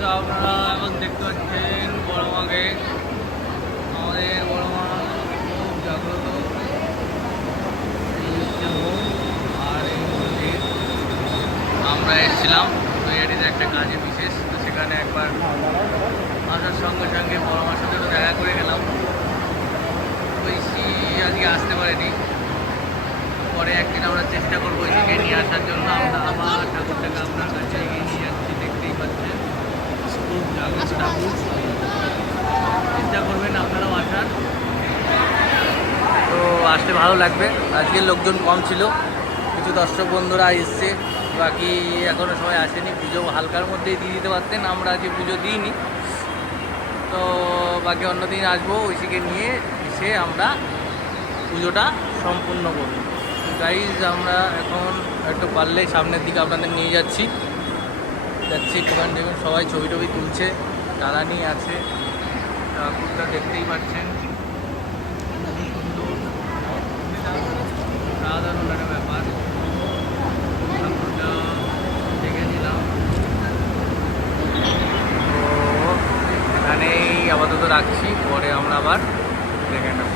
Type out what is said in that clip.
তো আপনারা এখন দেখতে পাচ্ছেন বড় মাকে, আমাদের বড় মা খুব জাগ্রত। এই হচ্ছে হোম আর এই মন্দির। আমরা এসেছিলাম নৈহাটিতে একটা কাজে বিশেষ, তো সেখানে একবার আসার সঙ্গে সঙ্গে বড় মার সাথে তো দেখা করে গেলাম। বেশি আজকে আসতে পারিনি, পরে একদিন আমরা চেষ্টা করবো এদিকে নিয়ে আসার জন্য। আমরা আবার ঠাকুরটাকে আপনার কাছে এগিয়ে নিয়ে যাচ্ছি, দেখতেই পাচ্ছেন খুব জাগ্রত ঠাকুর। চেষ্টা করবেন আপনারাও আসার, তো আসতে ভালো লাগবে। আজকে লোকজন কম ছিল, কিছু দর্শক বন্ধুরা এসছে, বাকি এখনও সবাই আসেনি। পুজো হালকার মধ্যেই দিয়ে দিতে পারতেন, আমরা আজকে পুজো দিইনি। তো বাকি অন্যদিন আসবো, ঐশীকে নিয়ে এসে আমরা পুজোটা সম্পূর্ণ করব। গাইজ আমরা এখন একটু পারলে সামনের দিকে আপনাদের নিয়ে যাচ্ছি একটুখানি দেখুন, সবাই ছবি টবি তুলছে, জ্বালানি আছে, ঠাকুরটা দেখতেই পাচ্ছেন খুবই সুন্দর, সাধারণ একটা ব্যাপার। ঠাকুরটা দেখে নিলাম, তো এখানেই আপাতত রাখছি, পরে আমরা আবার দেখে নেব।